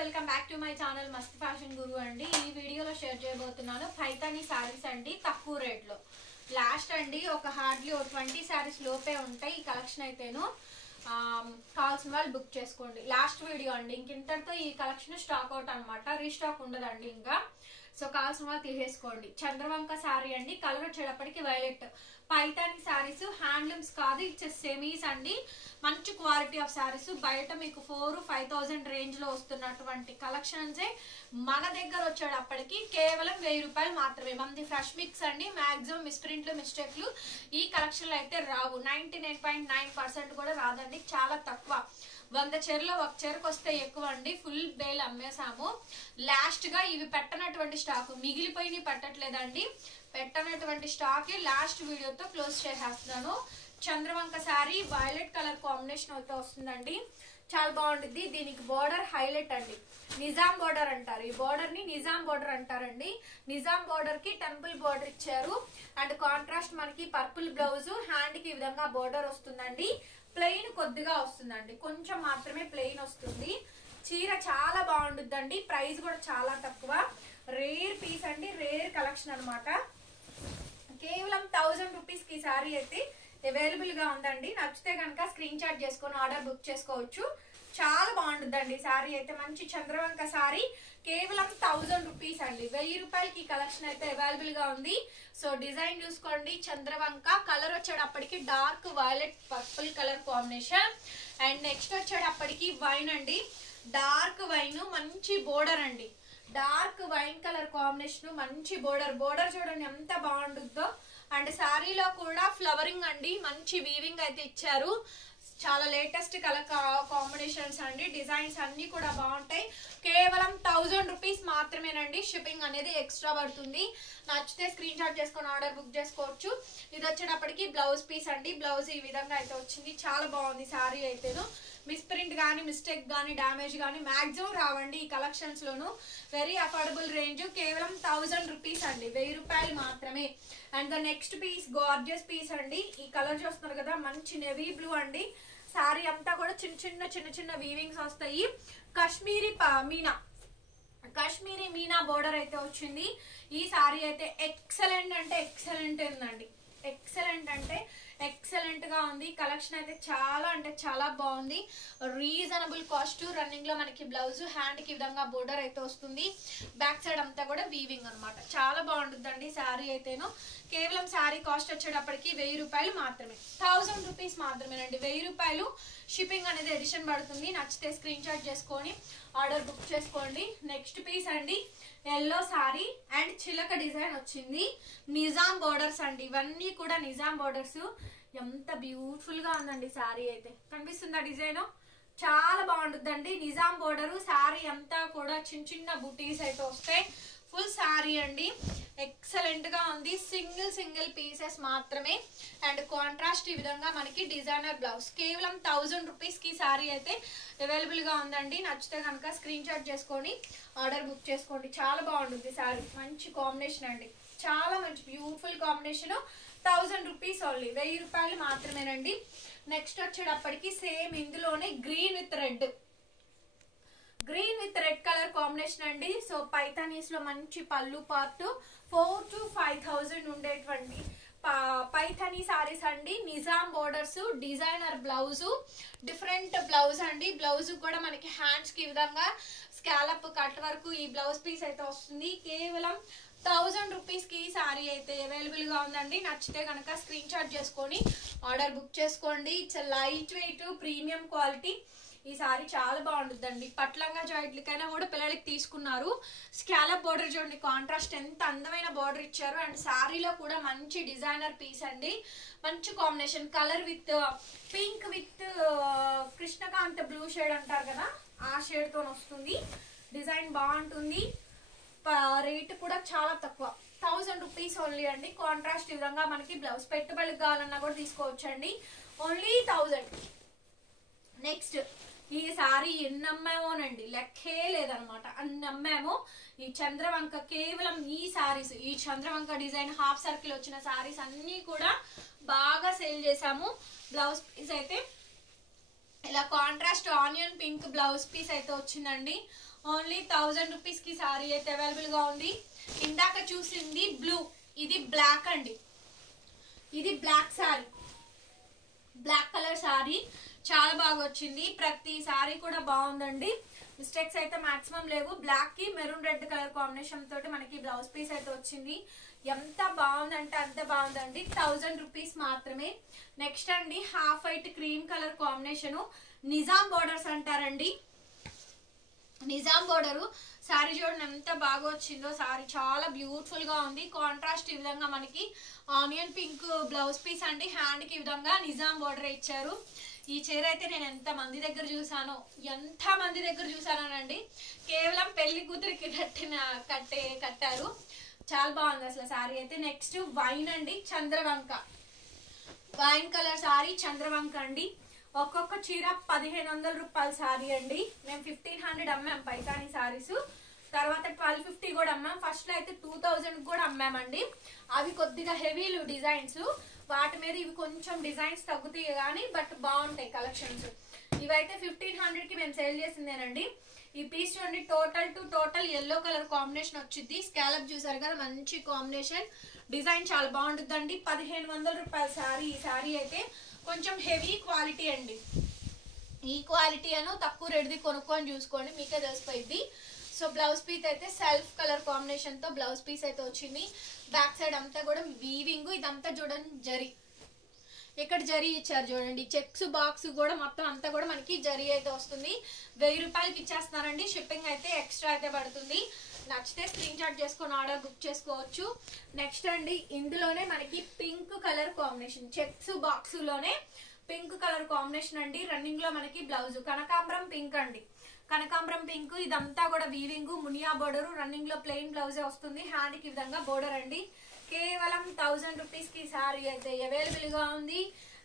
Welcome back to my channel మస్త్ fashion గురు అండి. ఈ వీడియోలో షేర్ చేయబోతున్నాను పైతాని సారీస్ అండి, తక్కువ రేట్లో. లాస్ట్ అండి ఒక హార్డ్లీ 20 సారీస్ లోపే ఉంటాయి ఈ కలెక్షన్ అయితేను. కావాల్సిన వాళ్ళు బుక్ చేసుకోండి. లాస్ట్ వీడియో అండి, ఇంతటితో ఈ కలెక్షన్ స్టాక్ అవుట్ అనమాట, రీస్టాక్ ఉండదండి ఇంకా. సో కావాల్సిన వాళ్ళు తీసేసుకోండి. చంద్రవంక శారీ అండి, కలర్ వచ్చేటప్పటికి వైలెట్. పైతాని శారీస్ హ్యాండ్లూమ్స్ కాదు, ఇట్స్ సెమీస్ అండి. మంచి క్వాలిటీ ఆఫ్ శారీస్. బయట మీకు 4,000-5,000 రేంజ్ లో వస్తున్నటువంటి కలెక్షన్సే మన దగ్గర వచ్చేటప్పటికి కేవలం 1000 రూపాయలు మాత్రమే. మనది ఫ్రెష్ మిక్స్ అండి. మాక్సిమం మిస్ప్రింట్లు మిస్టేక్లు ఈ కలెక్షన్ లో అయితే రావు. 99.9% కూడా రాదండి, చాలా తక్కువ. 100 చీరలో ఒక చీరకు వస్తే ఎక్కువ అండి. Full bale అమ్మేసాము. లాస్ట్ గా ఇవి పెట్టనటువంటి స్టాక్ మిగిలిపోయి పెట్టట్లేదండి, పెట్టనటువంటి స్టాక్ లాస్ట్ వీడియోతో క్లోజ్ చేసేస్తున్నాను. Chandravanka sari violet colour combination అయితే వస్తుందండి, చాలా బాగుంటుంది. దీనికి బోర్డర్ హైలైట్ అండి, నిజాం బోర్డర్ అంటారు. ఈ బోర్డర్ ని నిజాం బోర్డర్ అంటారండి. నిజాం బోర్డర్ కి టెంపుల్ బోర్డర్ ఇచ్చారు. అండ్ కాంట్రాస్ట్ మనకి పర్పుల్ బ్లౌజ్, హ్యాండ్ కి ఈ విధంగా బోర్డర్ వస్తుందండి. ప్లెయిన్ కొద్దిగా వస్తుందండి, కొంచెం మాత్రమే ప్లెయిన్ వస్తుంది. చీర చాలా బాగుంటుందండి. ప్రైస్ కూడా చాలా తక్కువ. రేర్ పీస్ అండి, రేర్ కలెక్షన్ అనమాట. కేవలం 1000 రూపీస్ కి శారీ అయితే అవైలబుల్ గా ఉందండి. నచ్చితే కనుక స్క్రీన్ షాట్ చేసుకొని ఆర్డర్ బుక్ చేసుకోవచ్చు. చాలా బాగుంటుందండి శారీ అయితే. మంచి చంద్రవంక శారీ కేవలం 1000 రూపీస్ అండి. 1000 రూపాయలకి కలెక్షన్ అయితే అవైలబుల్ గా ఉంది. సో డిజైన్ చూసుకోండి. చంద్రవంక కలర్ వచ్చేటప్పటికి dark violet purple colour combination. And next వచ్చేటప్పటికి వైన్ అండి, డార్క్ వైన్, మంచి బోర్డర్ అండి. డార్క్ వైన్ కలర్ కాంబినేషన్, మంచి బోర్డర్. బోర్డర్ చూడండి ఎంత బాగుంటుందో. అండ్ శారీలో కూడా ఫ్లవరింగ్ అండి, మంచి వీవింగ్ అయితే ఇచ్చారు. చాలా లేటెస్ట్ కలర్ కాంబినేషన్స్ అండి. డిజైన్స్ అన్ని కూడా బాగుంటాయి. కేవలం 1000 రూపీస్ మాత్రమేనండి. షిప్పింగ్ అనేది ఎక్స్ట్రా పడుతుంది. నచ్చితే స్క్రీన్ షాట్ చేసుకొని ఆర్డర్ బుక్ చేసుకోవచ్చు. ఇది వచ్చేటప్పటికి బ్లౌజ్ పీస్ అండి. బ్లౌజ్ ఈ విధంగా అయితే వచ్చింది, చాలా బాగుంది శారీ అయితేను. మిస్ప్రింట్ కానీ మిస్టేక్ కానీ డ్యామేజ్ కానీ మ్యాక్సిమం రావండి ఈ కలెక్షన్స్ లోను. వెరీ అఫోర్డబుల్ రేంజ్, కేవలం 1000 రూపీస్ అండి, 1000 రూపాయలు మాత్రమే. And the next piece gorgeous piece అండి. ఈ కలర్ చూస్తున్నారు కదా, మంచి నెవీ బ్లూ అండి. శారీ అంతా కూడా చిన్న చిన్న వీవింగ్స్ వస్తాయి. కాశ్మీరీ మీనా బోర్డర్ అయితే వచ్చింది. ఈ శారీ అయితే ఎక్సలెంట్ అంటే ఎక్సలెంట్ ఉందండి. ఎక్సలెంట్ అంటే ఎక్సలెంట్ గా ఉంది. కలెక్షన్ అయితే చాలా అంటే చాలా బాగుంది. Reasonable cost. రన్నింగ్ లో మనకి బ్లౌజ్, హ్యాండ్ కి విధంగా బోర్డర్ అయితే వస్తుంది. బ్యాక్ సైడ్ అంతా కూడా వీవింగ్ అనమాట. చాలా బాగుంటుందండి శారీ అయితేను. కేవలం శారీ కాస్ట్ వచ్చేటప్పటికి 1000 రూపాయలు మాత్రమే, 1000 రూపీస్ మాత్రమేనండి. 1000 రూపాయలు షిప్పింగ్ అనేది ఎడిషన్ పడుతుంది. నచ్చితే స్క్రీన్ షాట్ చేసుకొని ఆర్డర్ బుక్ చేసుకోండి. నెక్స్ట్ పీస్ అండి, ఎల్లో శారీ అండ్ చిలక డిజైన్ వచ్చింది. నిజాం బోర్డర్స్ అండి, ఇవన్నీ కూడా నిజాం బోర్డర్స్. ఎంత బ్యూటిఫుల్ గా ఉందండి శారీ అయితే. కనిపిస్తుందా డిజైన్? చాలా బాగుంటుందండి. నిజాం బోర్డర్ శారీ అంతా కూడా చిన్న బుటీస్ అయితే వస్తాయి. ఫుల్ శారీ అండి, ఎక్సలెంట్ గా ఉంది. సింగిల్ పీసెస్ మాత్రమే. అండ్ కాంట్రాస్ట్ ఈ విధంగా మనకి డిజైనర్ బ్లౌజ్. కేవలం 1000 రూపీస్ కి శారీ అయితే అవైలబుల్ గా ఉందండి. నచ్చితే కనుక స్క్రీన్ షాట్ చేసుకొని ఆర్డర్ బుక్ చేసుకోండి. చాలా బాగుంటుంది శారీ, మంచి కాంబినేషన్ అండి, చాలా మంచి బ్యూటిఫుల్ కాంబినేషన్. 1000 రూపీస్ ఓన్లీ, 1000 రూపాయలు మాత్రమేనండి. నెక్స్ట్ వచ్చేటప్పటికి సేమ్ ఇందులోనే green with red colour combination అండి. సో పైతానీస్ లో మంచి పళ్ళు పార్ట్. 4,000 to 5,000 ఉండేటువంటి పైథానీ సారీస్ అండి. Nizam borders, designer blouse, different blouse అండి. బ్లౌజ్ కూడా మనకి హ్యాండ్స్ కి విధంగా స్కాలప్ కట్ వరకు ఈ బ్లౌజ్ పీస్ అయితే వస్తుంది. కేవలం 1000 రూపీస్ కి సారీ అయితే అవైలబుల్ గా ఉందండి. నచ్చితే కనుక స్క్రీన్ షాట్ చేసుకొని ఆర్డర్ బుక్ చేసుకోండి. It's light weight premium quality. ఈ సారీ చాలా బాగుంటుందండి. పట్లంగా జాయింట్లకైనా కూడా పిల్లలకి తీసుకున్నారు. స్కాలప్ బోర్డర్ చూడండి, కాంట్రాస్ట్ ఎంత అందమైన బోర్డర్ ఇచ్చారు. అండ్ శారీలో కూడా మంచి డిజైనర్ పీస్ అండి. మంచి combination, colour with pink with Krishnakanth blue shade అంటారు కదా, ఆ షేడ్ తో వస్తుంది. డిజైన్ బాగుంటుంది. రేట్ కూడా చాలా తక్కువ, 1000 రూపీస్ ఓన్లీ అండి. కాంట్రాస్ట్ ఈ విధంగా మనకి బ్లౌజ్. పెట్టుబడికి కావాలన్నా కూడా తీసుకోవచ్చండి, ఓన్లీ 1000. నెక్స్ట్ ఈ సారీ ఎన్ని అమ్మామోనండి, లెక్కే లేదనమాట, అన్ని అమ్మామో. ఈ చంద్రవంక కేవలం ఈ సారీస్, ఈ చంద్రవంక డిజైన్ హాఫ్ సర్కిల్ వచ్చిన సారీస్ అన్ని కూడా బాగా సేల్ చేసాము. బ్లౌజ్ పీస్ అయితే ఇలా contrast onion pink blouse piece అయితే వచ్చిందండి. ఓన్లీ 1000 రూపీస్ కి సారీ అయితే అవైలబుల్ గా ఉంది. ఇందాక చూసింది బ్లూ, ఇది బ్లాక్ అండి. ఇది black sari, black colour sari చాలా బాగా వచ్చింది. ప్రతి సారీ కూడా బాగుందండి, మిస్టేక్స్ అయితే మాక్సిమం లేవు. బ్లాక్ కి మెరూన్ రెడ్ కలర్ కాంబినేషన్ తోటి మనకి బ్లౌజ్ పీస్ అయితే వచ్చింది. ఎంత బాగుందంటే అంత బాగుందండి. 1000 రూపీస్ మాత్రమే. నెక్స్ట్ అండి half white cream colour combination, Nizam borders అంటారండి. నిజాం బోర్డరు సారీ చూడండి ఎంత బాగా వచ్చిందో. సారీ చాలా బ్యూటిఫుల్ గా ఉంది. కాంట్రాస్ట్ ఈ విధంగా మనకి ఆనియన్ పింక్ బ్లౌజ్ పీస్ అండి. హ్యాండ్ కి ఈ విధంగా నిజాం బోర్డర్ ఇచ్చారు. ఈ చీర అయితే నేను ఎంత మంది దగ్గర చూసానండి. కేవలం పెళ్లి కూతురికి కట్టారు. చాలా బాగుంది అసలు సారీ అయితే. నెక్స్ట్ వైన్ అండి, Chandravanka wine colour sorry Chandravanka అండి. ఒక్కొక్క చీర 1500 రూపాయల సారీ అండి. మేము 1500 అమ్మాం పైతాని సారీస్, తర్వాత 1250 కూడా అమ్మాం. ఫస్ట్ లో అయితే 2000 కూడా అమ్మామండి. అవి కొద్దిగా హెవీలు డిజైన్స్, వాటి మీద ఇవి కొంచెం డిజైన్స్ తగ్గుతాయి కానీ బట్ బాగుంటాయి కలెక్షన్స్. ఇవైతే 1500 కి మేము సేల్ చేసిందేనండి. ఈ పీస్ చూడండి, total to total yellow colour combination వచ్చింది. స్కాలప్ చూసారు కదా, మంచి కాంబినేషన్, డిజైన్ చాలా బాగుంటుందండి. 1500 రూపాయల సారీ. ఈ సారీ అయితే కొంచెం హెవీ క్వాలిటీ అండి. ఈ క్వాలిటీ అను తక్కువ రేటుది కొనుక్కొని చూసుకోండి, మీకే తెలిసిపోయింది. సో బ్లౌజ్ పీస్ అయితే సెల్ఫ్ కలర్ కాంబినేషన్ తో బ్లౌజ్ పీస్ అయితే వచ్చింది. బ్యాక్ సైడ్ అంతా కూడా వీవింగ్, ఇదంతా చూడండి జరీ, ఇక్కడ జరీ ఇచ్చారు చూడండి. చెక్స్ బాక్స్ కూడా మొత్తం అంతా కూడా మనకి జరీ అయితే వస్తుంది. 1000 రూపాయలకి ఇచ్చేస్తున్నారండి. షిప్పింగ్ అయితే ఎక్స్ట్రా అయితే పడుతుంది. నచ్చితే స్క్రీన్ షాట్ చేసుకొని ఆర్డర్ బుక్ చేసుకోవచ్చు. నెక్స్ట్ అండి ఇందులోనే మనకి pink colour combination, checks box లోనే పింక్ కలర్ కాంబినేషన్ అండి. రన్నింగ్ లో మనకి బ్లౌజ్ కనకాంబరం పింక్ అండి, కనకాంబరం పింక్. ఇదంతా కూడా వీవింగ్, మునియా బోర్డర్, రన్నింగ్ లో ప్లెయిన్ బ్లౌజే వస్తుంది. హ్యాండ్ కి విధంగా బోర్డర్ అండి. కేవలం 1000 రూపీస్ కి సారీ అయితే అవైలబుల్ గా ఉంది.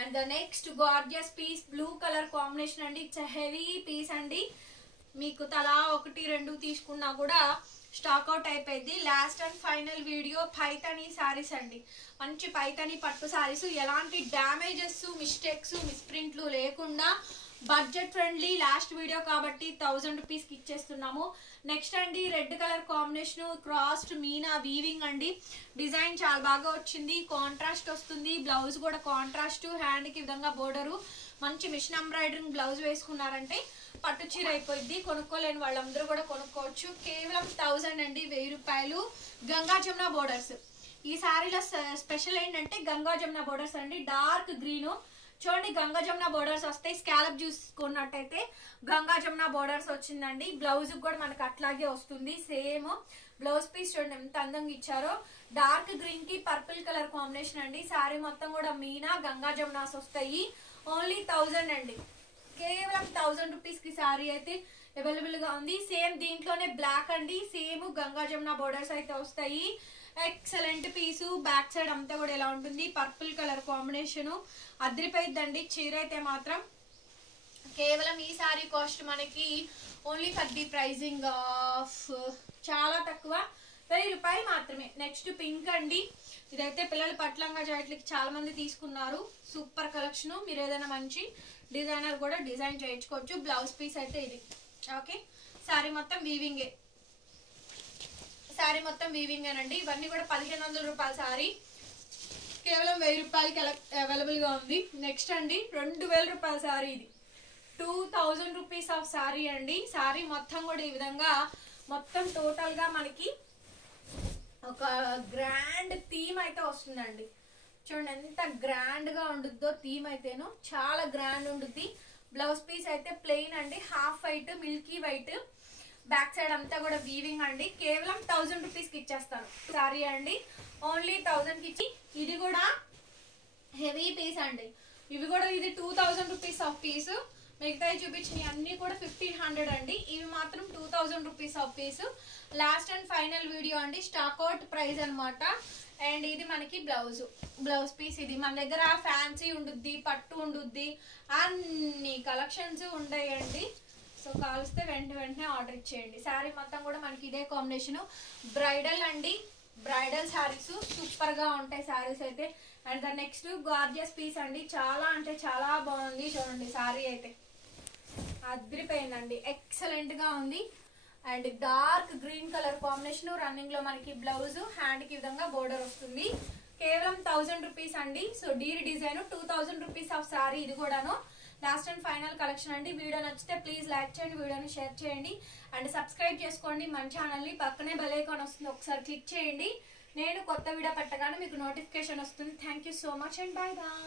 And the next gorgeous piece blue colour combination అండి. ఇట్స్ హెవీ పీస్ అండి. మీకు తలా 1 2 తీసుకున్నా కూడా స్టాక్ అవుట్ అయిపోయింది. Last and final video Paithani saris అండి. మంచి పైతాని పట్టు సారీస్, ఎలాంటి డ్యామేజెస్, మిస్టేక్స్, మిస్ప్రింట్లు లేకుండా బడ్జెట్ ఫ్రెండ్లీ. లాస్ట్ వీడియో కాబట్టి 1000 రూపీస్కి ఇచ్చేస్తున్నాము. నెక్స్ట్ అండి red colour combination, crossed Meena weaving అండి. డిజైన్ చాలా బాగా వచ్చింది, కాంట్రాస్ట్ వస్తుంది. బ్లౌజ్ కూడా కాంట్రాస్ట్, హ్యాండ్కి విధంగా బోర్డరు. మంచి మిషన్ ఎంబ్రాయిడరింగ్ బ్లౌజ్ వేసుకున్నారంటే పట్టు చీర అయిపోయింది. కొనుక్కోలేని వాళ్ళందరూ కూడా కొనుక్కోవచ్చు. కేవలం 1000 అండి, 1000 రూపాయలు. గంగా జమున బోర్డర్స్. ఈ సారీలో స్పెషల్ ఏంటంటే గంగా జమున బోర్డర్స్ అండి. డార్క్ గ్రీన్ చూడండి, గంగా జమున బోర్డర్స్ వస్తాయి. స్కాలప్ చూసుకున్నట్టయితే గంగా జమున బోర్డర్స్ వచ్చిందండి. బ్లౌజ్ కూడా మనకు అట్లాగే వస్తుంది సేమ్. బ్లౌజ్ పీస్ చూడండి ఎంత అందంగా ఇచ్చారో. డార్క్ గ్రీన్ కి పర్పుల్ కలర్ కాంబినేషన్ అండి. సారీ మొత్తం కూడా మీనా గంగా జమునాస్ వస్తాయి. ఓన్లీ 1000 అండి. కేవలం 1000 రూపీస్ కి సారీ అయితే అవైలబుల్ గా ఉంది. సేమ్ దీంట్లోనే బ్లాక్ అండి, సేమ్ గంగా జమున బోర్డర్స్ అయితే వస్తాయి. ఎక్సలెంట్ పీసు. బ్యాక్ సైడ్ అంతా కూడా ఎలా ఉంటుంది, పర్పుల్ కలర్ కాంబినేషన్, అదిరిపోయిద్దండి చీర అయితే మాత్రం. కేవలం ఈ సారీ కాస్ట్ మనకి only for the pricing of చాలా తక్కువ, 1000 రూపాయలు మాత్రమే. నెక్స్ట్ పింక్ అండి. ఇదైతే పిల్లల పట్లంగా జాకెట్లకి చాలా మంది తీసుకున్నారు. Super collection. మీరు ఏదైనా మంచి డిజైనర్ కూడా డిజైన్ చేయించుకోవచ్చు. బ్లౌజ్ పీస్ అయితే ఇది. ఓకే, సారీ మొత్తం వీవింగే, సారీ మొత్తం వీవింగేనండి. ఇవన్నీ కూడా 1500 రూపాయల సారీ, కేవలం 1000 రూపాయలకి అవైలబుల్ గా ఉంది. నెక్స్ట్ అండి 2000 రూపాయల సారీ. ఇది 2000 రూపీస్ ఆఫ్ సారీ అండి. సారీ మొత్తం కూడా ఈ విధంగా మొత్తం టోటల్ గా మనకి ఒక గ్రాండ్ థీమ్ అయితే వస్తుందండి. చూడండి ఎంత గ్రాండ్ గా ఉండుద్దో థీమ్ అయితేను, చాలా గ్రాండ్ ఉంటుంది. బ్లౌజ్ పీస్ అయితే ప్లెయిన్ అండి, half white, Milky white. Back side అంతా కూడా వీవింగ్ అండి. కేవలం 1000 రూపీస్ కి ఇచ్చేస్తాను సారీ అండి. ఓన్లీ 1000 కి ఇచ్చి. ఇది కూడా హెవీ పీస్ అండి. ఇవి కూడా ఇది 2000 రూపీస్ ఆఫ్ పీసు. మిగతాయి చూపించినవి అన్ని కూడా 1500 అండి. ఇవి మాత్రం 2000 rupees of peace. Last and final video అండి, స్టాక్ అవుట్ ప్రైస్ అనమాట. అండ్ ఇది మనకి బ్లౌజ్ పీస్. ఇది మన దగ్గర ఫ్యాన్సీ ఉండుద్ది, పట్టు ఉండుద్ది, అన్ని కలెక్షన్స్ ఉంటాయండి. సో కాల్స్తే వెంటనే ఆర్డర్ ఇచ్చేయండి. శారీ మొత్తం కూడా మనకి ఇదే కాంబినేషన్. బ్రైడల్ అండి, బ్రైడల్ శారీస్ సూపర్ గా ఉంటాయి శారీస్ అయితే. And the next gorgeous piece అండి. చాలా అంటే చాలా బాగుంది. చూడండి శారీ అయితే అదిరిపోయిందండి, ఎక్సలెంట్ గా ఉంది. And dark green colour combination, running లో మనకి బ్లౌజ్, హ్యాండ్ కి విధంగా బోర్డర్ వస్తుంది. కేవలం 1000 రూపీస్ అండి. So Deere design 2000 rupees of sorry. ఇది కూడాను లాస్ట్ అండ్ ఫైనల్ కలెక్షన్ అండి. వీడియో నచ్చితే ప్లీజ్ లైక్ చేయండి, వీడియోని షేర్ చేయండి అండ్ సబ్స్క్రైబ్ చేసుకోండి మన ఛానల్ని. పక్కనే బెల్ ఐకాన్ వస్తుంది, ఒకసారి క్లిక్ చేయండి. నేను కొత్త వీడియో పెట్టగానే మీకు నోటిఫికేషన్ వస్తుంది. Thank you so much and bye bye.